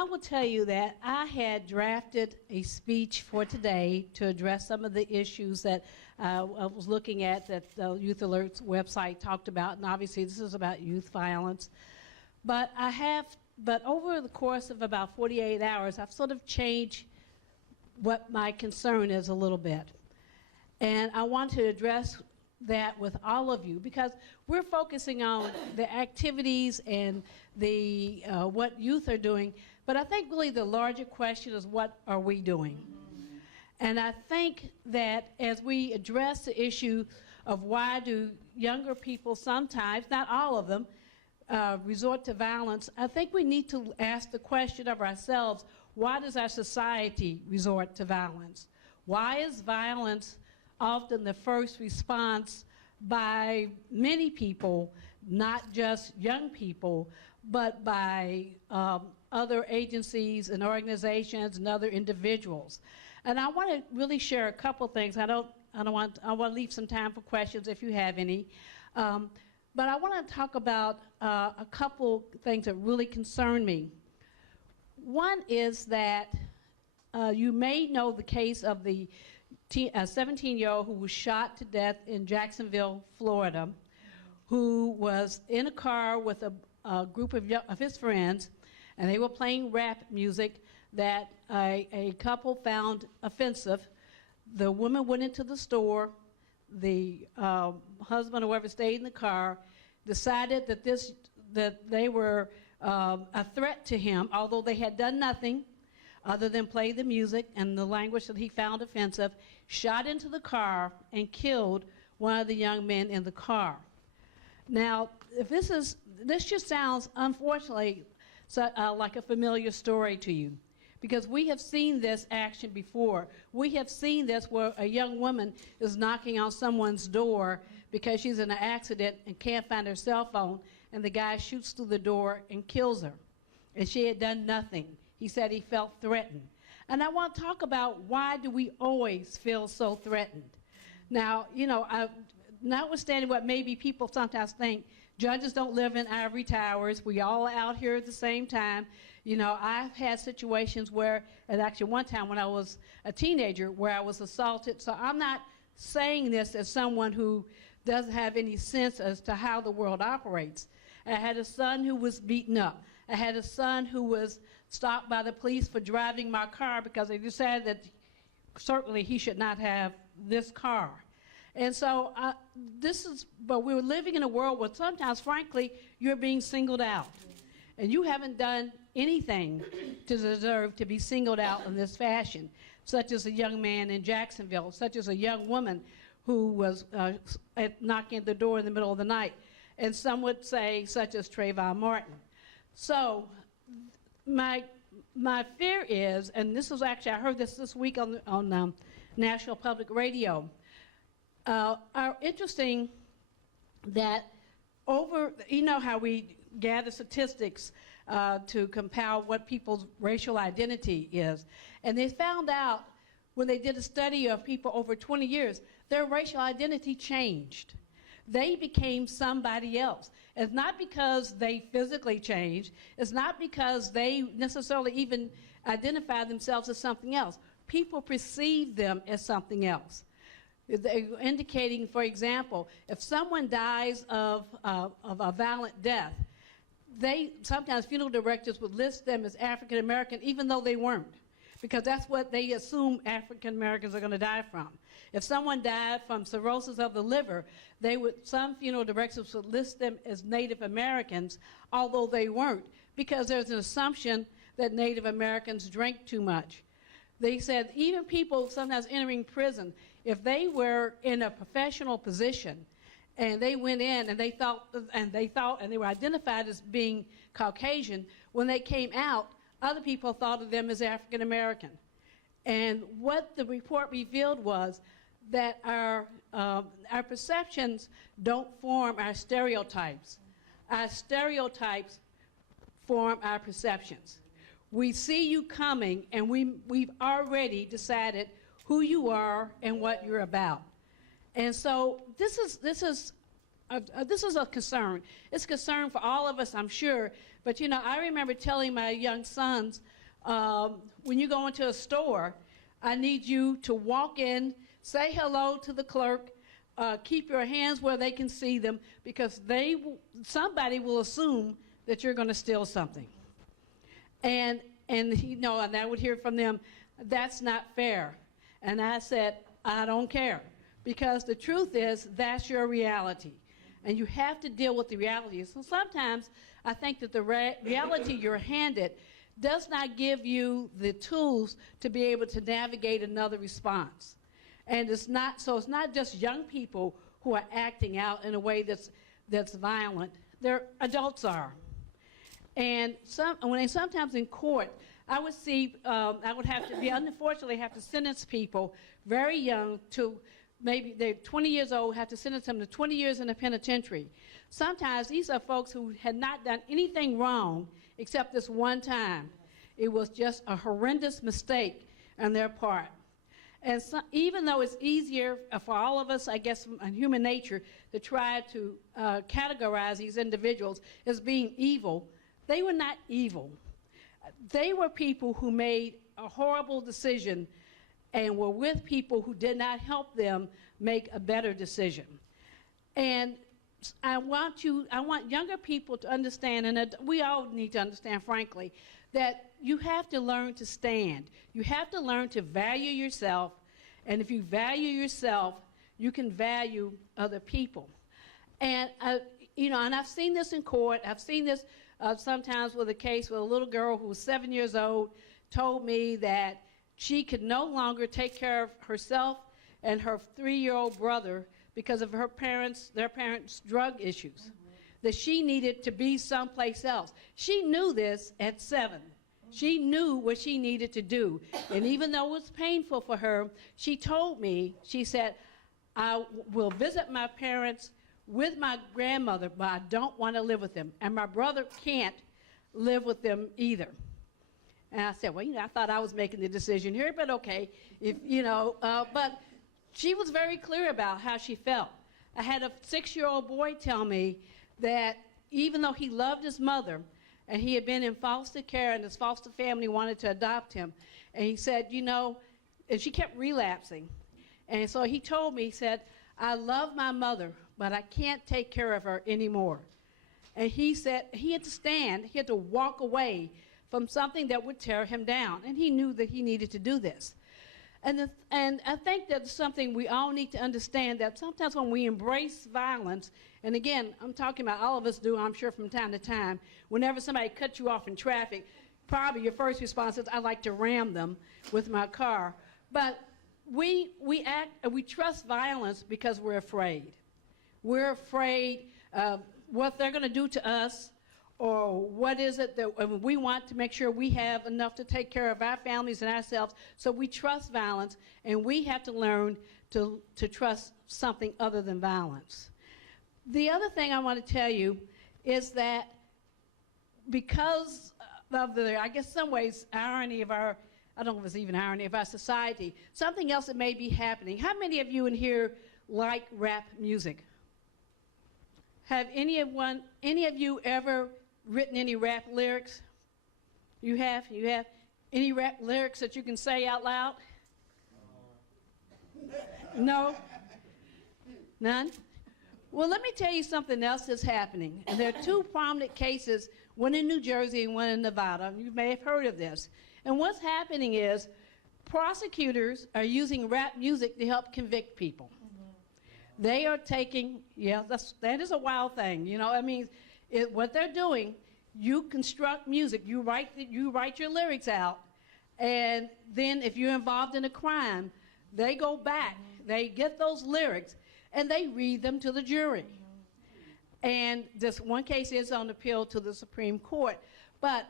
I will tell you that I had drafted a speech for today to address some of the issues that I was looking at that the Youth Alert's website talked about, and obviously this is about youth violence. But over the course of about 48 hours, I've sort of changed what my concern is a little bit. And I want to address that with all of you, because we're focusing on the activities and the what youth are doing, but I think really the larger question is, what are we doing? And I think that as we address the issue of why do younger people sometimes, not all of them, resort to violence, I think we need to ask the question of ourselves, why does our society resort to violence? Why is violence often the first response by many people, not just young people, but by other agencies and organizations and other individuals? And I want to really share a couple things. I want to leave some time for questions if you have any. But I want to talk about a couple things that really concern me. One is that you may know the case of the 17-year-old who was shot to death in Jacksonville, Florida, who was in a car with a group of his friends, and they were playing rap music that a couple found offensive. The woman went into the store. The husband or whoever stayed in the car decided that they were a threat to him, although they had done nothing other than play the music and the language that he found offensive, shot into the car and killed one of the young men in the car. Now, if this just sounds, unfortunately, like a familiar story to you, because we have seen this action before. We have seen this where a young woman is knocking on someone's door because she's in an accident and can't find her cell phone, and the guy shoots through the door and kills her. And she had done nothing. He said he felt threatened. And I want to talk about, why do we always feel so threatened? Now, you know, notwithstanding what maybe people sometimes think, judges don't live in ivory towers. We all are out here at the same time. You know, I've had situations where, and actually one time when I was a teenager, where I was assaulted. So I'm not saying this as someone who doesn't have any sense as to how the world operates. I had a son who was beaten up. I had a son who was stopped by the police for driving my car because they decided that certainly he should not have this car. And so but we're living in a world where sometimes, frankly, you're being singled out. And you haven't done anything to deserve to be singled out in this fashion, such as a young man in Jacksonville, such as a young woman who was knocking at the door in the middle of the night, and some would say such as Trayvon Martin. So my fear is, and this is actually, I heard this week on National Public Radio, interesting that you know how we gather statistics to compile what people's racial identity is. And they found out when they did a study of people over 20 years, their racial identity changed. They became somebody else. It's not because they physically changed. It's not because they necessarily even identify themselves as something else. People perceive them as something else. Indicating, for example, if someone dies of a violent death, sometimes funeral directors would list them as African American, even though they weren't, because that's what they assume African Americans are going to die from. If someone died from cirrhosis of the liver, some funeral directors would list them as Native Americans, although they weren't, because there's an assumption that Native Americans drank too much. They said even people sometimes entering prison, if they were in a professional position and they went in and they were identified as being Caucasian, when they came out, other people thought of them as African American. And what the report revealed was that our perceptions don't form our stereotypes. Our stereotypes form our perceptions. We see you coming, and we've already decided who you are and what you're about. And so this is a concern. It's a concern for all of us, I'm sure. But you know, I remember telling my young sons When you go into a store, I need you to walk in, say hello to the clerk, keep your hands where they can see them, because somebody will assume that you're going to steal something. And and I would hear from them, that's not fair. And I said, I don't care, because the truth is that's your reality. And you have to deal with the reality. So sometimes I think that the reality you're handed does not give you the tools to be able to navigate another response. And it's not just young people who are acting out in a way that's violent. Adults are. And sometimes in court, I would see, I would unfortunately have to sentence people very young to, maybe they're 20 years old, have to sentence them to 20 years in a penitentiary. Sometimes these are folks who had not done anything wrong except this one time. It was just a horrendous mistake on their part. And so, even though it's easier for all of us, I guess, in human nature, to try to categorize these individuals as being evil, they were not evil. They were people who made a horrible decision and were with people who did not help them make a better decision. And I want younger people to understand, and we all need to understand, frankly, that you have to learn to stand. You have to learn to value yourself, and if you value yourself, you can value other people. And and I've seen this in court. I've seen this sometimes with a case with a little girl who was 7 years old told me that she could no longer take care of herself and her 3-year-old brother because of their parents' drug issues, that she needed to be someplace else. She knew this at 7. She knew what she needed to do. And even though it was painful for her, she told me, she said, I will visit my parents with my grandmother, but I don't want to live with them. And my brother can't live with them either. And I said, well, I thought I was making the decision here, but okay. But she was very clear about how she felt. I had a 6-year-old boy tell me that even though he loved his mother, and he had been in foster care, and his foster family wanted to adopt him, and he said, and she kept relapsing. And so he told me, he said, I love my mother, but I can't take care of her anymore. And he said he had to stand, he had to walk away from something that would tear him down, and he knew that he needed to do this. And I think that's something we all need to understand, that sometimes when we embrace violence, and again, I'm talking about all of us do, I'm sure, from time to time, whenever somebody cuts you off in traffic, probably your first response is, I like to ram them with my car. But we trust violence because we're afraid. We're afraid of what they're going to do to us, or what is it that we want to make sure we have enough to take care of our families and ourselves. So we trust violence, and we have to learn to trust something other than violence. The other thing I want to tell you is that because of I guess some ways, irony of our, I don't know if it's even irony of our society, something else that may be happening. How many of you in here like rap music? Have any of you ever written any rap lyrics? You have? You have any rap lyrics that you can say out loud? No? None? Well, let me tell you something else that's happening. And there are 2 prominent cases, one in New Jersey and one in Nevada. You may have heard of this. And what's happening is prosecutors are using rap music to help convict people. They are taking, that is a wild thing. What they're doing, you construct music, you write your lyrics out, and then if you're involved in a crime, they go back, they get those lyrics, and they read them to the jury. And this one case is on appeal to the Supreme Court, but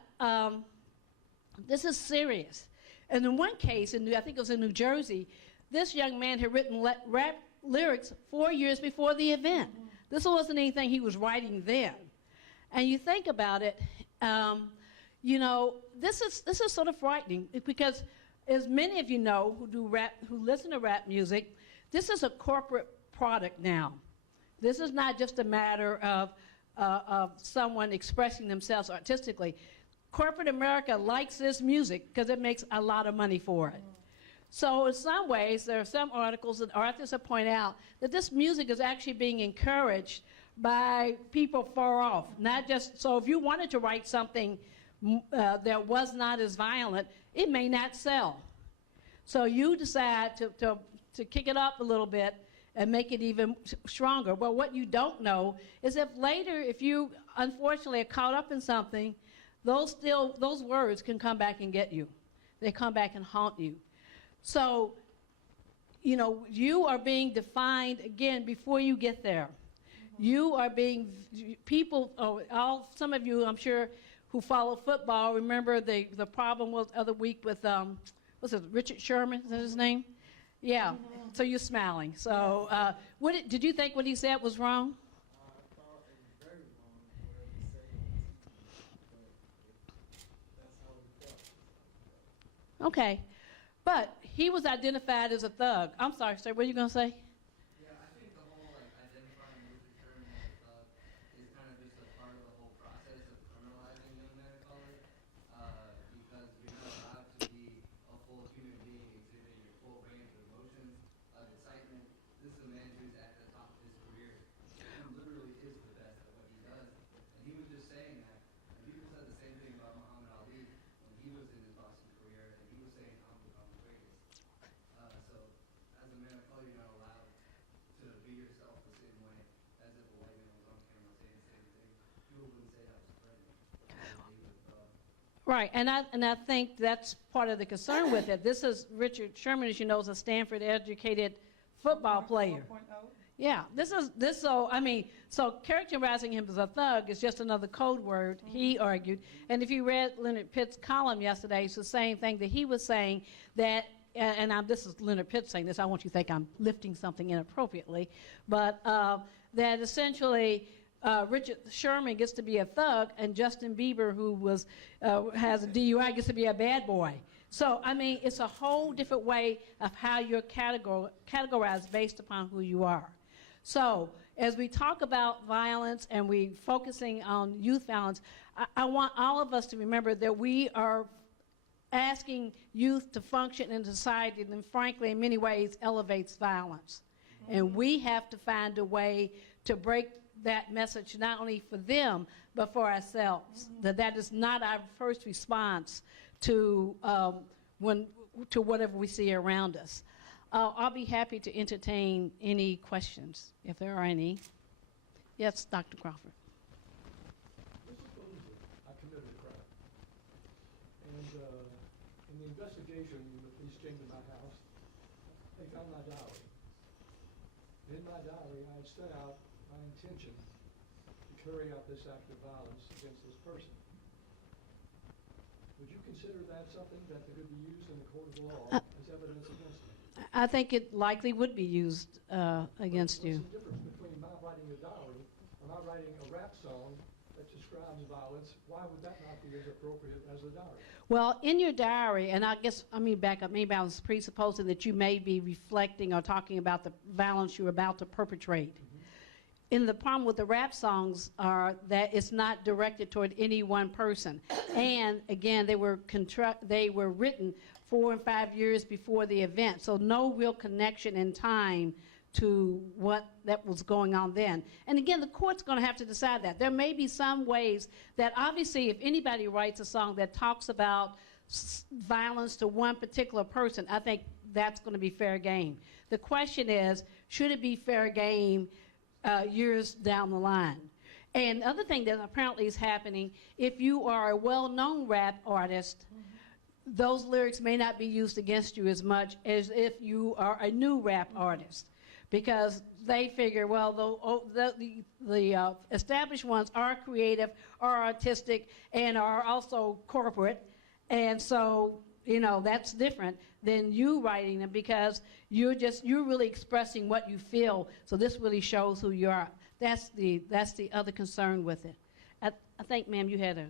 this is serious. And in one case, I think it was in New Jersey, this young man had written rap lyrics 4 years before the event. This wasn't anything he was writing then. And you think about it, this is sort of frightening, because as many of you know who listen to rap music, this is a corporate product now. This is not just a matter of someone expressing themselves artistically. corporate America likes this music because it makes a lot of money for it. So in some ways, there are some articles that authors have pointed out that this music is actually being encouraged by people far off. Not just, so if you wanted to write something that was not as violent, it may not sell. So you decide to kick it up a little bit and make it even stronger. Well, what you don't know is if later, if you unfortunately are caught up in something, those words can come back and get you. They come back and haunt you. So, you know, you are being defined again before you get there. You are being, people, some of you, I'm sure, who follow football remember the problem was the other week with, what's it, Richard Sherman, is that his name? Yeah, so you're smiling. So did you think what he said was wrong? I thought it was very wrong, whatever he said, but that's how he felt. Okay, but he was identified as a thug. I'm sorry, sir, what are you going to say? Yeah, I think the whole identifying with the term as a thug is kind of just a part of the whole process of criminalizing young men of color, because you're not allowed to be a full human being exhibiting your full range of emotions, of excitement. This is a man who's at the top of his career, who literally is the best at what he does, and he was just saying that. And people said the same thing about Muhammad Ali when he was in his boxing career, and he was saying, I'm the greatest. So as a man of color, you're not allowed to be yourself the same way as if a white man was on camera saying the same thing. People wouldn't say that was threatening. Right, and I think that's part of the concern with it. This is Richard Sherman, as you know, is a Stanford-educated football player. 4.0? Yeah, so characterizing him as a thug is just another code word, he argued. And if you read Leonard Pitt's column yesterday, it's the same thing that he was saying that, this is Leonard Pitt saying this, I want you to think I'm lifting something inappropriately, but that essentially Richard Sherman gets to be a thug and Justin Bieber, who has a DUI, gets to be a bad boy. So, I mean, it's a whole different way of how you're categorized based upon who you are. So, as we talk about violence and we're focusing on youth violence, I want all of us to remember that we are asking youth to function in society that, frankly, in many ways, elevates violence. And we have to find a way to break that message not only for them, but for ourselves. That is not our first response to whatever we see around us. I'll be happy to entertain any questions, if there are any. Yes, Dr. Crawford. Let's suppose that I committed a crime. And in the investigation, the police came to my house. They found my diary. In my diary, I had set out my intention to carry out this act of violence against this person. Would you consider that something that could be used in the court of law as evidence against me? I think it likely would be used against you. What's the difference between my writing a diary or my writing a rap song that describes violence? Why would that not be as appropriate as a diary? Well, in your diary, and I guess, back up, maybe I was presupposing that you may be reflecting or talking about the violence you're about to perpetrate. And the problem with the rap songs are that it's not directed toward any one person. And again, they were written 4 and 5 years before the event, so no real connection in time to what that was going on then. And again, the court's going to have to decide that. There may be some ways that obviously if anybody writes a song that talks about violence to one particular person, I think that's going to be fair game. The question is, should it be fair game years down the line? And the other thing that apparently is happening, if you are a well-known rap artist, those lyrics may not be used against you as much as if you are a new rap artist, because they figure, well, the established ones are creative, are artistic, and are also corporate, and so, you know, that's different than you writing them, because you're really expressing what you feel, so this really shows who you are. That's the other concern with it. I think, ma'am, you had a,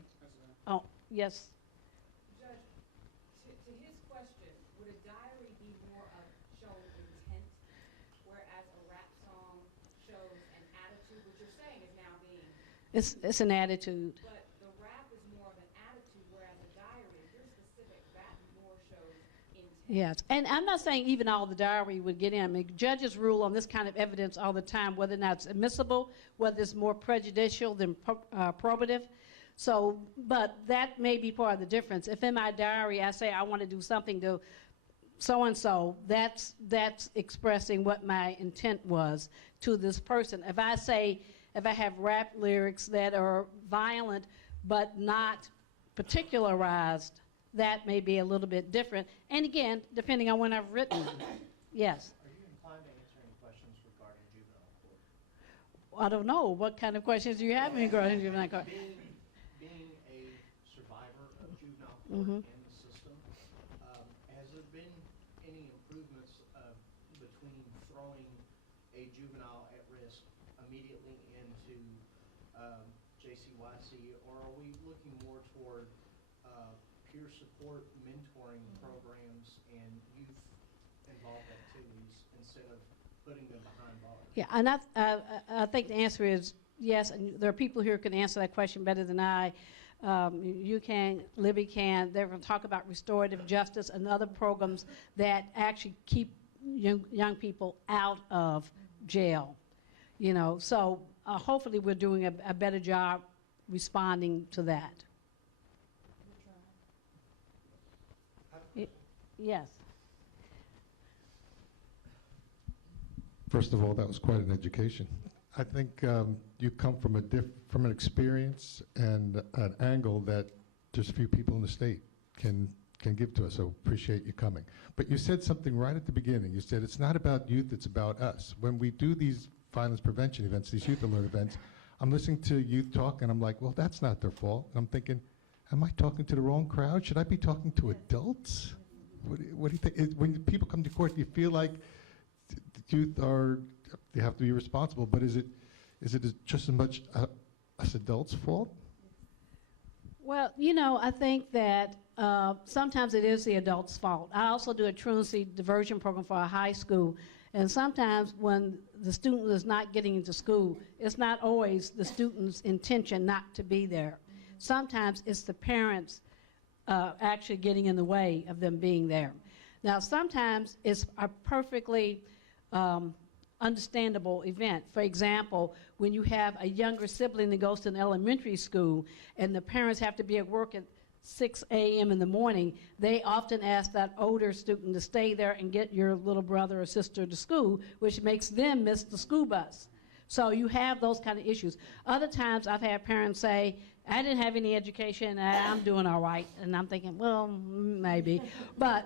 oh, yes. To his question, would a diary be more of showing intent, whereas a rap song shows an attitude, which you're saying is now being... It's an attitude. But the rap is more of an attitude, Yes, and I'm not saying even all the diary would get in. I mean, judges rule on this kind of evidence all the time, whether or not it's admissible, whether it's more prejudicial than probative. So, but that may be part of the difference. If in my diary I say I want to do something to so-and-so, that's expressing what my intent was to this person. If I have rap lyrics that are violent but not particularized, that may be a little bit different. And again, depending on when I've written them. Yes. Are you inclined to answer any questions regarding juvenile court? I don't know. What kind of questions do you have regarding juvenile court? Being a survivor of juvenile court in the system, has there been any improvements between throwing a juvenile at risk immediately into JCYC, or are we looking more toward peer support, mentoring programs, and youth-involved activities instead of putting them behind bars? Yeah, and I think the answer is yes, and there are people here who can answer that question better than I. You can, Libby can. They're going to talk about restorative justice and other programs that actually keep young people out of jail. You know, so hopefully we're doing a better job responding to that. Yes. First of all, that was quite an education. I think you come from an experience and an angle that just few people in the state can give to us, so appreciate you coming. But you said something right at the beginning. You said it's not about youth, it's about us. When we do these violence prevention events, these Youth Alert events, I'm listening to youth talk and I'm like, well, that's not their fault. And I'm thinking, am I talking to the wrong crowd? Should I be talking to adults? What do you think? When people come to court, do you feel like youth they have to be responsible, but is it just as much us adults' fault? Well, you know, I think that sometimes it is the adult's fault. I also do a truancy diversion program for a high school, and sometimes when the student is not getting into school, it's not always the student's intention not to be there. Sometimes it's the parents actually getting in the way of them being there. Now, sometimes it's a perfectly understandable event. For example, when you have a younger sibling that goes to an elementary school and the parents have to be at work at 6 a.m. in the morning, they often ask that older student to stay there and get your little brother or sister to school, which makes them miss the school bus. So you have those kind of issues. Other times I've had parents say, I didn't have any education, and I'm doing all right. And I'm thinking, well, maybe. But,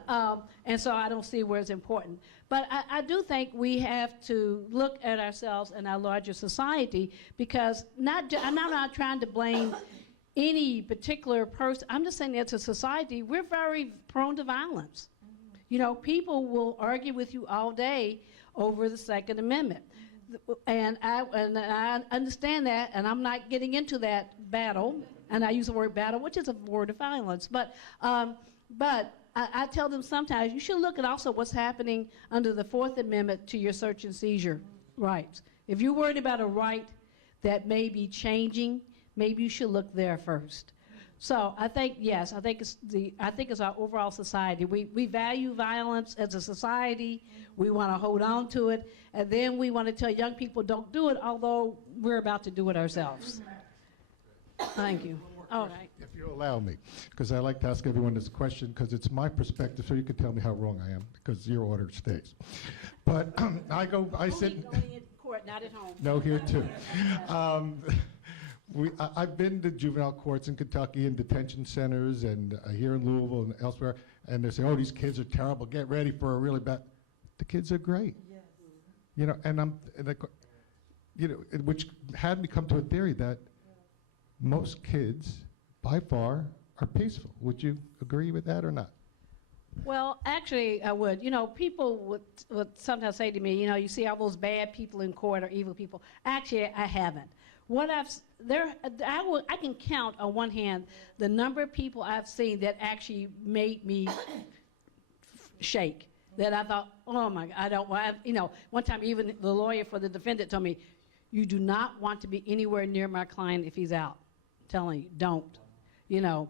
and so I don't see where it's important. But I do think we have to look at ourselves and our larger society, because I'm not trying to blame any particular person. I'm just saying that as a society, we're very prone to violence. You know, people will argue with you all day over the Second Amendment. And I understand that, and I'm not getting into that battle, and I use the word battle, which is a word of violence. But I tell them sometimes you should look at also what's happening under the Fourth Amendment to your search and seizure rights. If you're worried about a right that may be changing, maybe you should look there first. So I think, yes, I think it's our overall society. We value violence as a society. We want to hold on to it. And then we want to tell young people don't do it, although we're about to do it ourselves. Thank you. All right. If you allow me, because I like to ask everyone this question, because it's my perspective, so you can tell me how wrong I am, because your order stays. But I sit. Only in court, not at home. No, here too. I've been to juvenile courts in Kentucky and detention centers and here in Louisville and elsewhere, and they say, oh, these kids are terrible, get ready for a really bad. The kids are great. Yes. You know, which had me come to a theory that most kids, by far, are peaceful. Would you agree with that or not? Well, actually, I would. You know, people would sometimes say to me, you know, you see all those bad people in court or evil people. Actually, I haven't. I can count on one hand the number of people I've seen that actually made me shake. That I thought, oh my God, one time even the lawyer for the defendant told me, you do not want to be anywhere near my client if he's out. I'm telling you, don't. You know,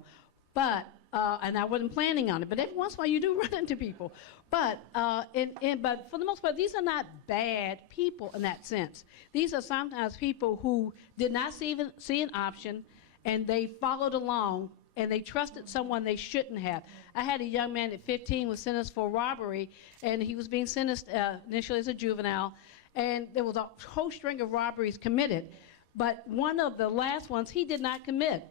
but and I wasn't planning on it. But every once in a while, you do run into people. But but for the most part, these are not bad people in that sense. These are sometimes people who did not see an option, and they followed along, and they trusted someone they shouldn't have. I had a young man at 15 was sentenced for robbery, and he was being sentenced initially as a juvenile, and there was a whole string of robberies committed. But one of the last ones he did not commit.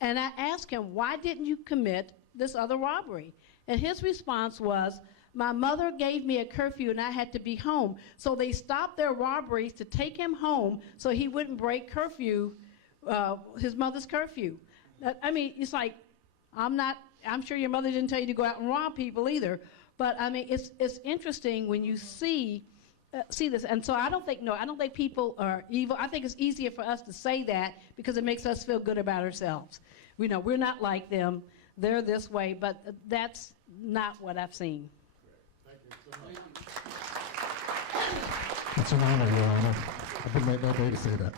And I asked him, why didn't you commit this other robbery? And his response was, my mother gave me a curfew and I had to be home. So they stopped their robberies to take him home so he wouldn't break curfew, his mother's curfew. I mean, it's like, I'm sure your mother didn't tell you to go out and rob people either. But I mean, it's interesting when you see this. And so I don't think people are evil. I think it's easier for us to say that because it makes us feel good about ourselves. We know we're not like them. They're this way, but that's not what I've seen. Thank you so much. Thank you. It's an honor, Your Honor. I've been waiting all day to say that.